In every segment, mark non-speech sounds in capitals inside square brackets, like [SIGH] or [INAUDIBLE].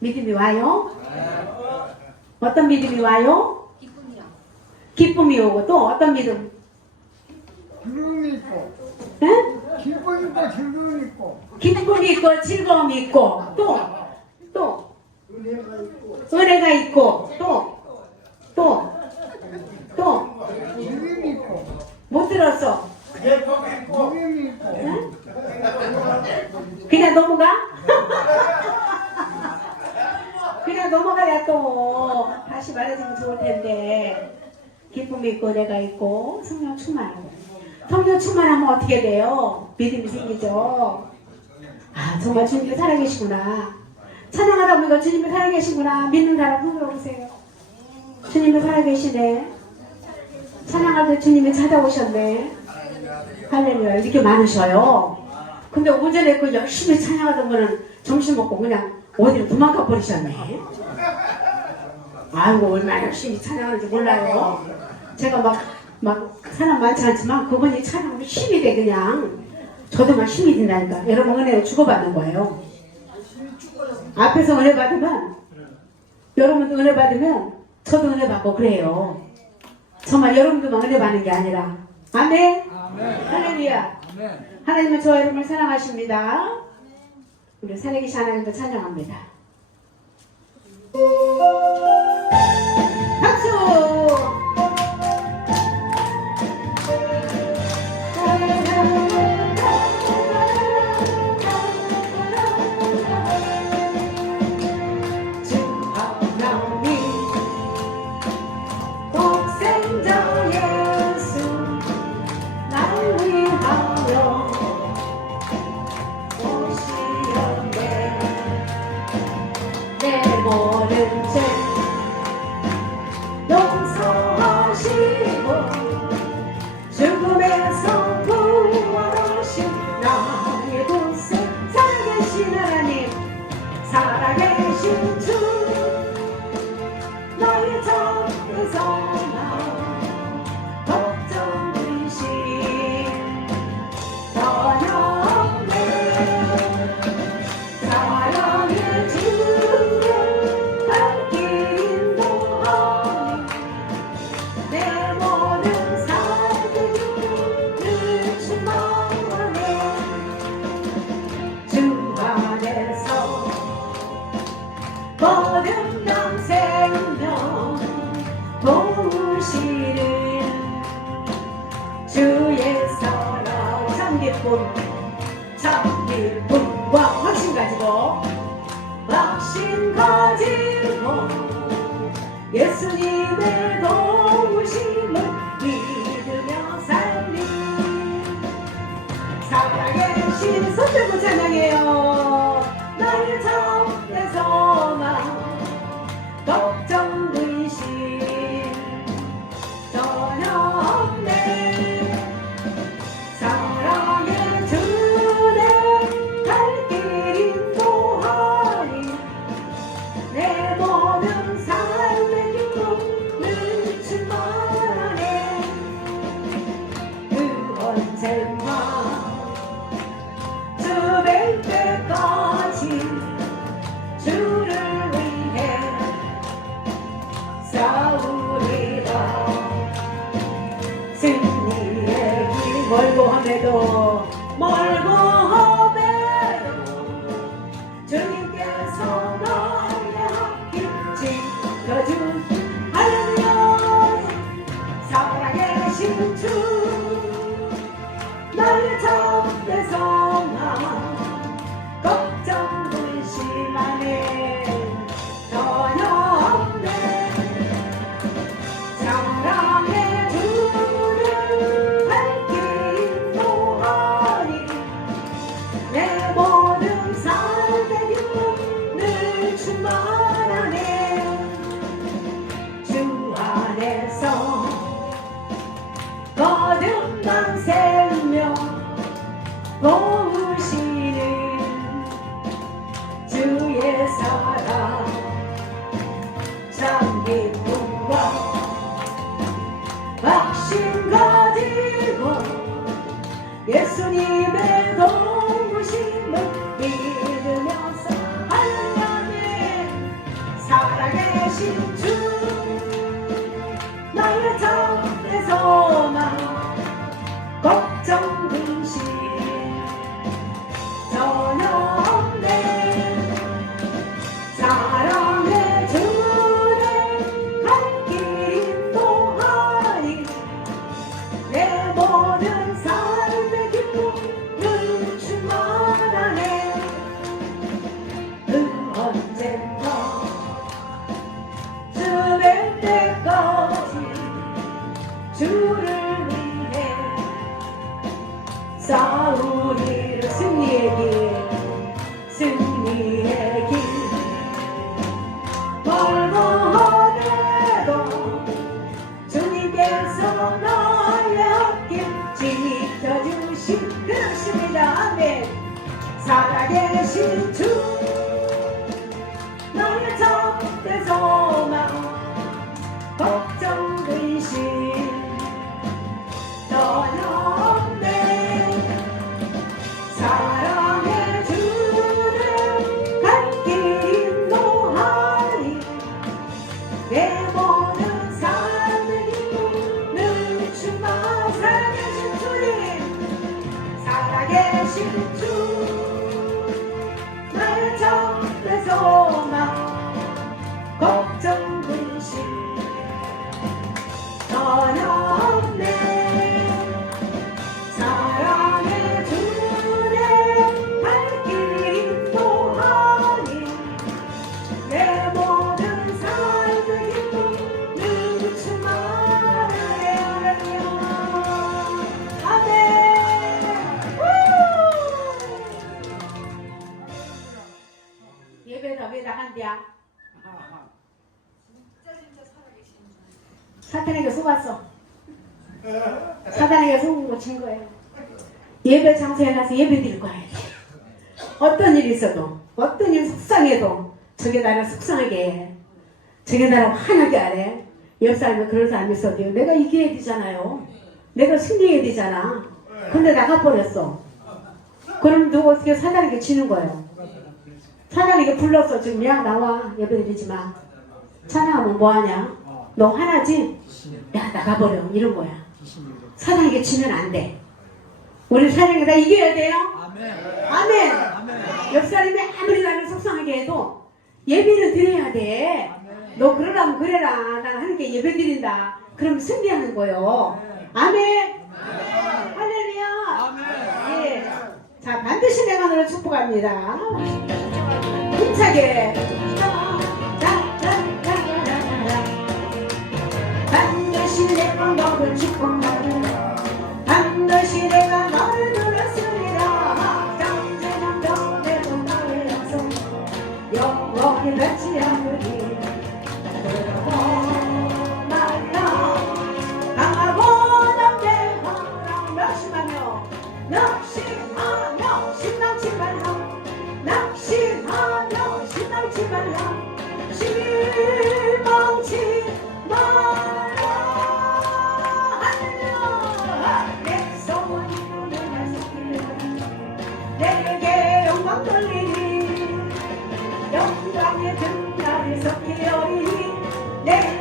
믿음이 와요? 어떤 믿음이 와요? 기쁨이요. 기쁨이 오고 또 어떤 믿음? 즐거움이 있고 응? 기쁨 있고 즐거움이 있고 기쁨이 있고 즐거움이 있고 또 또 은혜가 있고 은혜가 있고 또 또 또 믿음이 있고 못 들었어. 믿음이 있고 응? 그냥 넘어가? [LAUGHS] 그냥 넘어가야 또 다시 말해주면 좋을 텐데 기쁨이 있고 내가 있고 성령 충만하고 성령 충만하면 어떻게 돼요? 믿음이 생기죠. 아 정말 주님이 살아계시구나. 찬양하다 보니까 주님이 살아계시구나. 믿는 사람 손 들어 보세요. 주님이 살아계시네. 찬양할 때 주님이 찾아오셨네. 할렐루야 이렇게 많으셔요. 근데 오전에 그 열심히 찬양하던 분은 점심 먹고 그냥 어디로 도망가 버리셨네. 아이고 얼마나 열심히 찬양하는지 몰라요. 제가 막, 막 사람 많지 않지만 그분이 찬양하면 힘이 돼 그냥. 저도 막 힘이 된다니까. 여러분 은혜를 주고받는 거예요. 앞에서 은혜 받으면 여러분도 은혜 받으면 저도 은혜 받고 그래요. 정말 여러분들만 은혜 받는 게 아니라 아멘. 할렐루야. 하나님은 저와 여러분을 사랑하십니다. 우리 살아계신 하나님도 찬양합니다. 예수님의 도 멀고 함에도 멀고 함에도 때부터 죽을 때까지 주를 위해 싸우리 승리의 길 승리의 길 벌거하게도 주님께서 나의 길 지켜주신 그렇습니다. 아멘. 살아계신 주 속은 거친 거예요. 예배 장소에 가서 예배 드릴 거야 어떤 일이 있어도 어떤 일 속상해도 저게 나를 속상하게 해. 저게 나를 화나게 하래. 옆 사람이 그런 사람이 있어도 내가 이겨야 되잖아요. 내가 승리해야 되잖아. 근데 나가버렸어. 그럼 누구 어떻게 사단에게 지는 거예요? 사단에게 불렀어 지금 야 나와. 예배 드리지 마. 찬양하면 뭐하냐? 너 화나지? 야 나가버려. 이런 거야 사단에게 지면 안 돼 우리 사랑에 다 이겨야 돼요 아멘 옆 사람이 아무리 나를 속상하게 해도 예배는 드려야 돼. 너 그러라면 그래라. 난 하나님께 예배 드린다. 그럼 승리하는 거요. 아멘. 할렐루야. 예. 자, 반드시 내가 너를 축복합니다. 힘차게. 반 영광의 등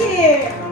반드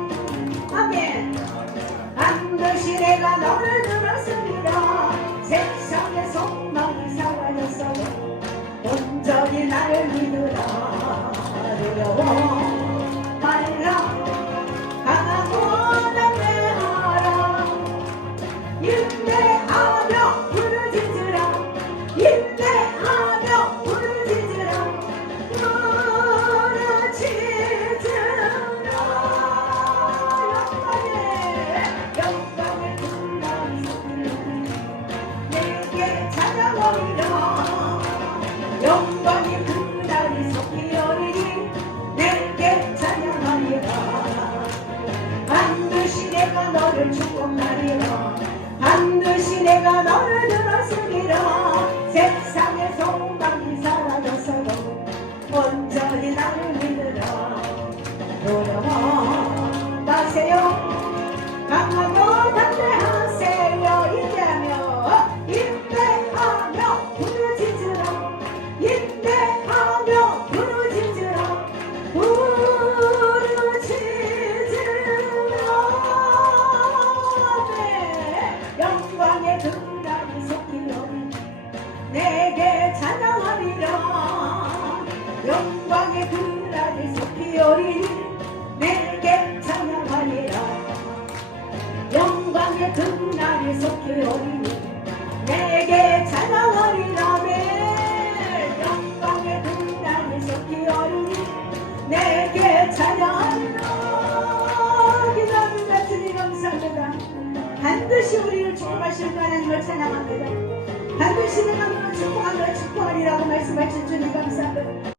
내가 영광의 등날이 섞여오리니 내게 찬양하리라네 영광의 등날이 섞여오리니 내게 찬양하리라 기도합니다 주님 감사합니다 반드시 우리를 축복하실 것 하나님을 찬양합니다. 반드시 내가 너를 축복하며 축복하리라고 말씀하신 주님 감사합니다.